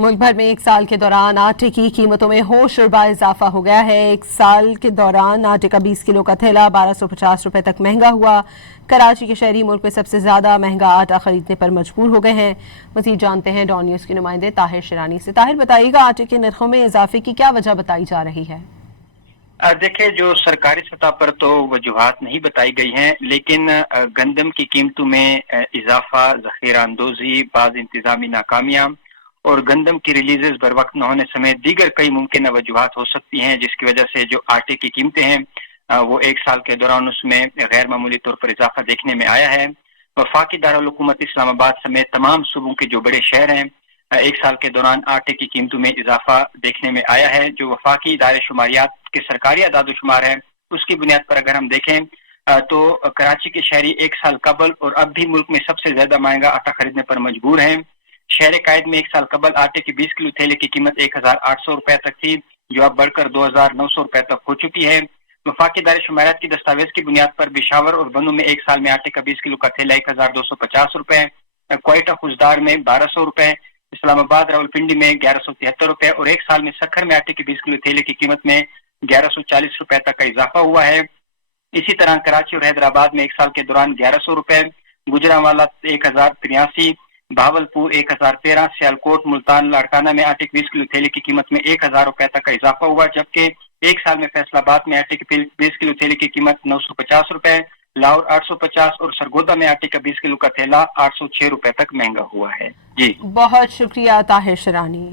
मुल्क भर में एक साल के दौरान आटे की कीमतों में होशरुबा इजाफा हो गया है। एक साल के दौरान आटे का 20 किलो का थैला 1250 रुपए तक महंगा हुआ। कराची के शहरी मुल्क में सबसे ज्यादा महंगा आटा खरीदने पर मजबूर हो गए हैं। मजीद जानते हैं डॉन न्यूज के नुमाइंदे ताहिर शिरानी से। ताहिर, बताइएगा आटे के नरखों में इजाफे की क्या वजह बताई जा रही है? देखिए, जो सरकारी सतह पर तो वजूहात नहीं बताई गई हैं, लेकिन गंदम की कीमतों में इजाफा, जखीरा अंदोजी, बाज इंतजामी नाकामियां और गंदम की रिलीजेस बर वक्त न होने समेत दीगर कई मुमकिन वजूहात हो सकती हैं, जिसकी वजह से जो आटे की कीमतें हैं वो एक साल के दौरान उसमें गैर मामूली तौर पर इजाफा देखने में आया है। वफाकी दारुल हुकूमत इस्लामाबाद समेत तमाम सूबों के जो बड़े शहर हैं, एक साल के दौरान आटे की कीमतों में इजाफा देखने में आया है। जो वफाकी इदारे शुमारियात के सरकारी आदाद शुमार है, उसकी बुनियाद पर अगर हम देखें तो कराची के शहरी एक साल कबल और अब भी मुल्क में सबसे ज्यादा महंगा आटा खरीदने पर मजबूर हैं। शहर कायद में एक साल कबल आटे की 20 किलो थैले की कीमत 1800 रुपए तक थी, जो अब बढ़कर 2900 रुपए तक हो चुकी है। वफाकी इदारे शुमारियात की दस्तावेज की बुनियाद पर बिशावर और बनू में एक साल में आटे का 20 किलो का थैला 1250 रुपए, क्वेटा खुजदार में 1200 रुपए, इस्लामाबाद रावलपिंडी में 1173 रुपए और एक साल में सखर में आटे की 20 किलो थैले की कीमत में 1140 रुपए तक का इजाफा हुआ है। इसी तरह कराची और हैदराबाद में एक साल के दौरान 1100 रुपए, गुजरांवाला 1083, भावलपुर 1013, सियालकोट, मुल्तान, लाड़काना में आटे की 20 किलो थैले की कीमत में 1000 रुपए तक का इजाफा हुआ, जबकि एक साल में फैसलाबाद में आटे की 20 किलो थैले की कीमत 950 रुपए, लाहौर 850 और सरगोदा में आटे का 20 किलो का थैला 806 रुपए तक महंगा हुआ है। जी बहुत शुक्रिया ताहिर शिरानी।